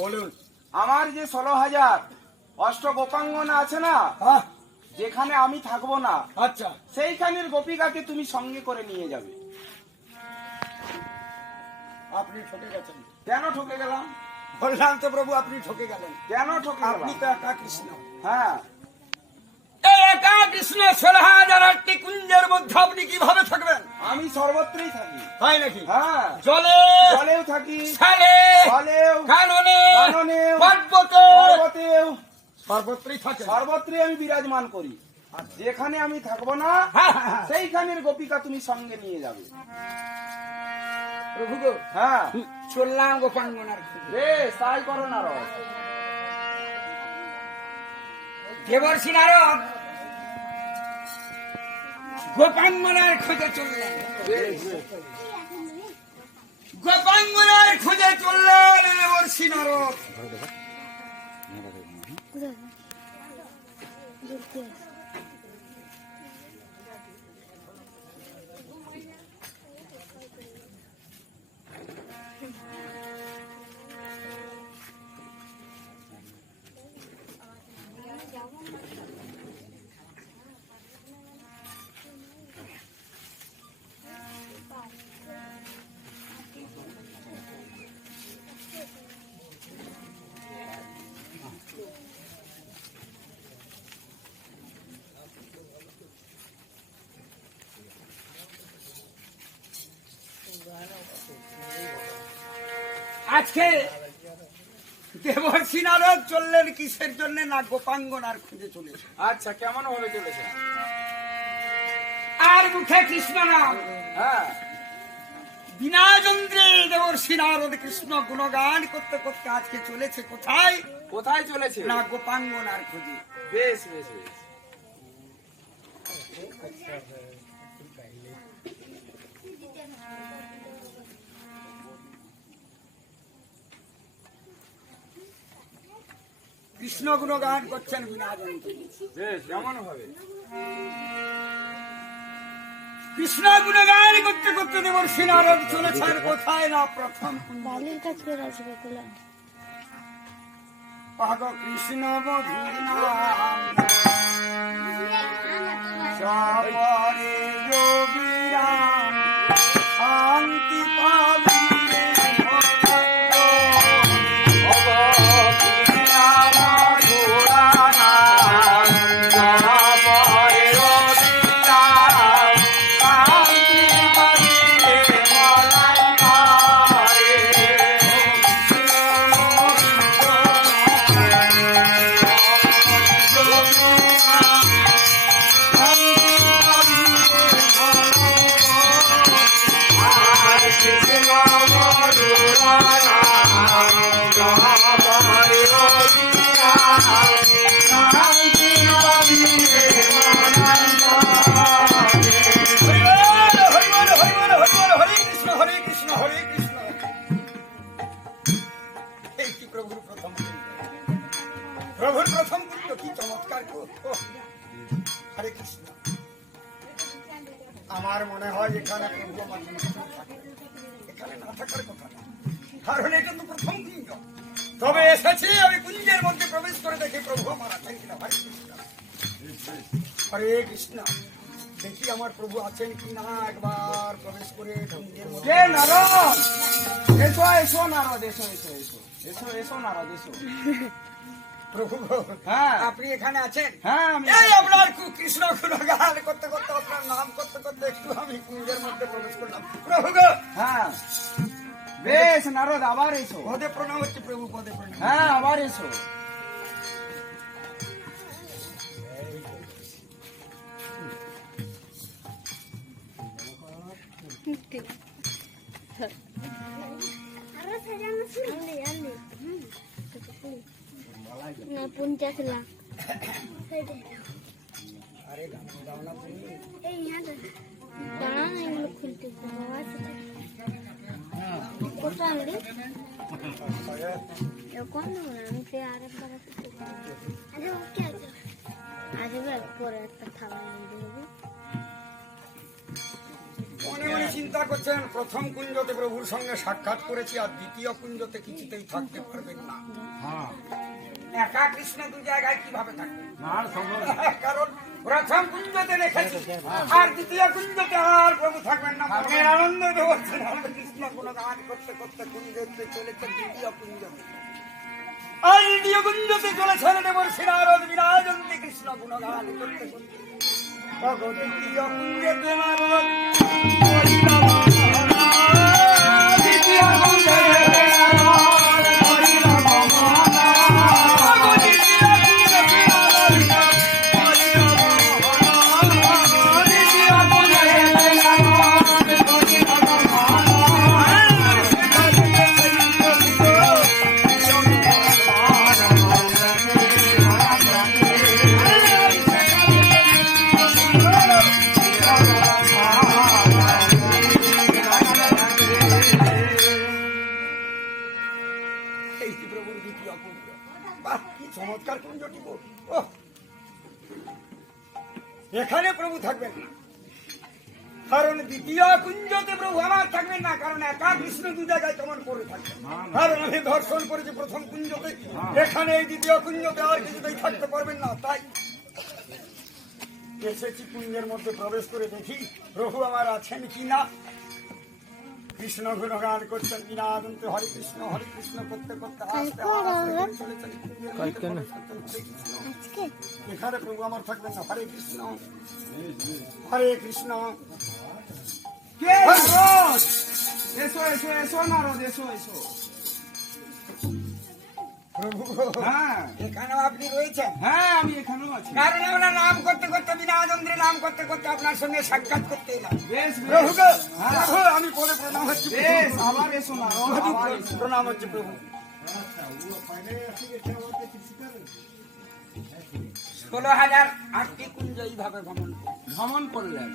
বলুন। আমার যে 16,000 অষ্টগোপাঙ্গনা আছে না, হ্যাঁ, যেখানে আমি থাকবো না, আচ্ছা। সেইখানের গোপিকাকে তুমি সঙ্গে করে নিয়ে যাবে। আপনি ঠকে গেছেন। কেন ঠকে গেলাম? বললাম তো প্রভু, আপনি ঠকে গেলেন। কেন ঠকে আপনি গেলাম? তো একা কৃষ্ণ। হ্যাঁ, এই একা কৃষ্ণ 16,000টি কুঞ্জের মধ্যে আপনি কিভাবে থাকবেন? আমি সর্বত্রই থাকি। হয় নাকি? হ্যাঁ, জলে, জলেও থাকি, ছালে, জলেও, কাননে, কাননেও, পর্বতে, পর্বতেও, সর্বত্রই থাকে। সর্বত্রই আমি বিরাজমান করি। আর যেখানে আমি থাকবো না, সেইখানের গোপিকা তুমি সঙ্গে নিয়ে যাবে। প্রভু গো, হ্যাঁ, চললাম গোপাঙ্গনার খোঁজে। বেশ তাই করো নারদ। দেবর্ষি নারদ গোপাঙ্গনার খোঁজে চললেন। গোপাঙ্গনার খোঁজে চললেন দেবর্ষি নারদ। আজকে দেবর্ষি নারদ চললেন কিসের জন্য? না গোপাঙ্গনার খুঁজে চলেছে। আচ্ছা, কেমন ভাবে চলেছে? আর মুখে কৃষ্ণ নাম, হ্যাঁ, বিনা যন্ত্রে দেবর্ষি নারদ কৃষ্ণ গুণগান করতে করতে আজকে চলেছে কোথায়? কোথায় চলেছে? না গোপাঙ্গনার খুঁজে। বেশ বেশ বেশ। কৃষ্ণ গুণগান করছেন বিনা যন্ত্রে। বেশ, কেমন ভাবে? কৃষ্ণ গুণগান করতে করতে দেবর্ষি নারদ চলেছেন কোথায়? না প্রথম বালির কাজ করে আসবে বলে পাগ কৃষ্ণ মধুর নাম সপরে যোগীরাম শান্তি পাবি প্রভুর প্রথম পুত্র কি চমৎকার করতো। হরে কৃষ্ণ। আমার মনে হয় এখানে প্রভু আমার নিশ্চয়ই থাকে। এখানে না থাকার কথা না, কারণ এটা তো প্রথম কুঞ্জ। তবে এসেছি আমি কুঞ্জের মধ্যে প্রবেশ করে দেখি প্রভু আমার আছেন কিনা। হরে কৃষ্ণ। হরে কৃষ্ণ। দেখি আমার প্রভু আছেন কিনা, একবার প্রবেশ করে কুঞ্জের মধ্যে। কে নারদ? এসো এসো নারদ, এসো এসো এসো এসো এসো নারদ, এসো। প্রভু হ্যাঁ, আপনি এখানে আছেন? হ্যাঁ, আমি এই আপনার কৃষ্ণ গুণগান করতে করতে আপনার নাম করতে করতে একটু আমি কুঞ্জের মধ্যে প্রবেশ করলাম। প্রভু গো, হ্যাঁ, বেশ নারদ, আবার এসো। পদে প্রণাম হচ্ছে প্রভু, পদে প্রণাম। হ্যাঁ, আবার এসো। না 50 লাখ আরে গাও না তুমি। দাঁড়ান, এগুলো খুলতে কত আনলি? কোন আমি সে আরেকবার আচ্ছা ওকে আছে পরে একটা থালা এনে দেবো। মনে মনে চিন্তা করছেন, প্রথম কুঞ্জতে প্রভুর সঙ্গে সাক্ষাৎ করেছি, আর দ্বিতীয় কুঞ্জতে কিছুতেই থাকতে পারবেন না। হ্যাঁ একা কৃষ্ণ দু জায়গায় কিভাবে থাকবে? না সম্ভব কারণ প্রথম কুঞ্জতে রেখেছি, আর দ্বিতীয় কুঞ্জতে আর প্রভু থাকবেন না। মনে আনন্দ বলছেন, আমরা কৃষ্ণ গুণগান করতে করতে কুঞ্জতে চলেছে দ্বিতীয় কুঞ্জতে। আর দ্বিতীয় কুঞ্জতে চলেছেন দেবর্ষি নারদ বিরাজন্তি কৃষ্ণ গুণগান করতে করতে। ভগবত দ্বিতীয় কুঞ্জতে নারদ দ্বিতীয় কুঞ্জতে এই যে প্রভুর দ্বিতীয় কুঞ্জ। বাহ, কি চমৎকার কুঞ্জটি গো। ওহ! এখানে প্রভু থাকবেন না, কারণ দ্বিতীয় কুঞ্জতে প্রভু আমার থাকবেন না, কারণ একা কৃষ্ণ দু জায়গায় কেমন করে থাকবে। কারণ আমি দর্শন করেছি প্রথম কুঞ্জতে, এখানে এই দ্বিতীয় কুঞ্জতে আর কিছুতেই থাকতে পারবেন না। তাই এসেছি কুঞ্জের মধ্যে প্রবেশ করে দেখি প্রভু আমার আছেন কিনা। কৃষ্ণ গুণগান করছেন বিনাদন্তে হরে কৃষ্ণ করতে করতে আস্তে আস্তে করে চলেছেন কুঞ্জের মধ্যে প্রবেশ করতেন, হরে কৃষ্ণ। এখানে প্রভু আমার থাকবেন না, হরে কৃষ্ণ হরে কৃষ্ণ। কে নারদ? এসো এসো এসো নারদ, এসো এসো। প্রভু হ্যাঁ এখানেও আপনি রয়েছেন? হ্যাঁ আমি এখানেও আছি। কারণ আমরা নাম করতে করতে বিনাদন্দ্রের নাম করতে করতে আপনার সঙ্গে সাক্ষাৎ করতে এলাম। বেশ প্রভু বেশ। গো, হ্যাঁ। প্রভু আমি বলে প্রণাম হচ্ছি। বেশ আবার এসো নারদ, আবার এসো। প্রণাম হচ্ছে প্রভু। 16,008টি কুঞ্জ এইভাবে ভ্রমণ করলেন। ভ্রমণ করলেন।